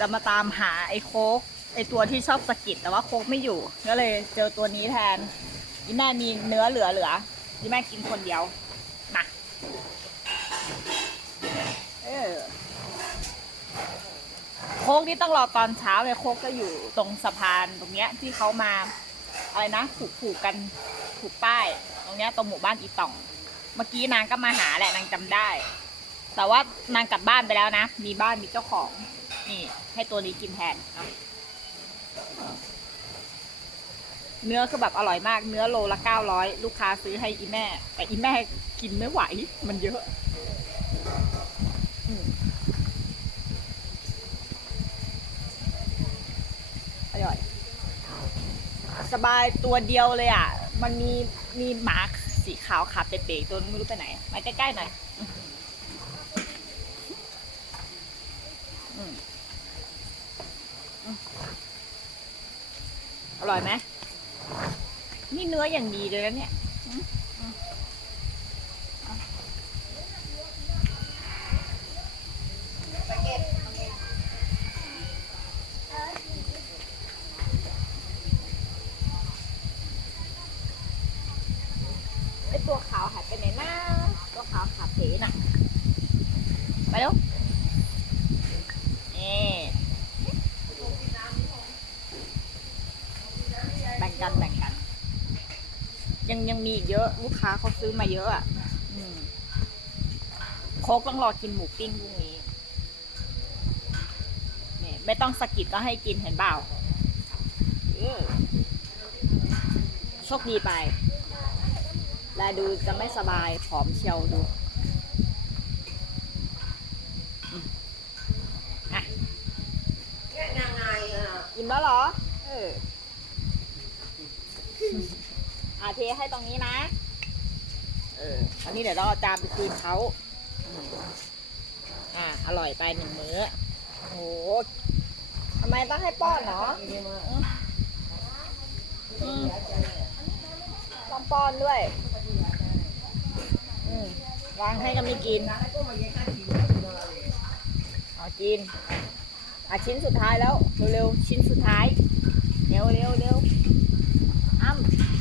จะมาตามหาไอ้โคกไอ้ตัวที่ชอบสะกิดแต่ว่าโคกไม่อยู่ ก็เลยเจอตัวนี้แทนยี่แม่มีเนื้อเหลือเหลือยี่แม่กินคนเดียวมาเออโคกนี่ต้องรอตอนเช้าเลยโคกก็อยู่ตรงสะพานตรงเนี้ยที่เขามาอะไรนะผูกผูกกันผูกป้าย ตรงเนี้ยตรงหมู่บ้านอีต่อง เมื่อกี้นางก็มาหาแหละนางจำได้ แต่ว่านางกลับบ้านไปแล้วนะ มีบ้านมีเจ้าของ นี่ ให้ตัวนี้กินแทนเอาเนื้อคือแบบอร่อยมาก เนื้อโลละเก้าร้อยลูกค้าซื้อให้อีแม่ แต่อีแม่กินไม่ไหว มันเยอะอืมอร่อย สบายตัวเดียวเลยอะ มันมีมีหมาสีขาวขาเป๋ๆตัวนึงไม่รู้ไปไหน มาใกล้ๆหน่อยอืม อร่อยไหมนี่เนื้ออย่างดีเลยนะเนี่ยอืมอืมเอาไอตัวขาวหายไปไหนนะตัวขาวขาเป๋น่ะ ไปแล้วนี่แบ่งกันแบ่งกัน ยังยังมีอีกเยอะลูกค้าเขาซื้อมาเยอะอะอืมโคกต้องรอกินหมูปิ้งพรุ่งนี้นี่ไม่ต้องสะกิดก็ให้กินเห็นเปล่าเออโชคดีไป แลดูจะไม่สบายผอมเชียวดูยังไงอะอิ่มแล้วเหรอ เออ อาเทให้ตรงนี้นะ เอออันนี้เดี๋ยวเราเอาจานไปคืนเขาอ่า อร่อยไปหนึ่งมื้อโอ้โหทำไมต้องให้ป้อนเนาะอืมต้องป้อนด้วย อืมวางให้ก็ไม่กินเอากินอะชิ้นสุดท้ายแล้ว เร็วๆ ชิ้นสุดท้าย เร็วเร็วเร็วอ้ำ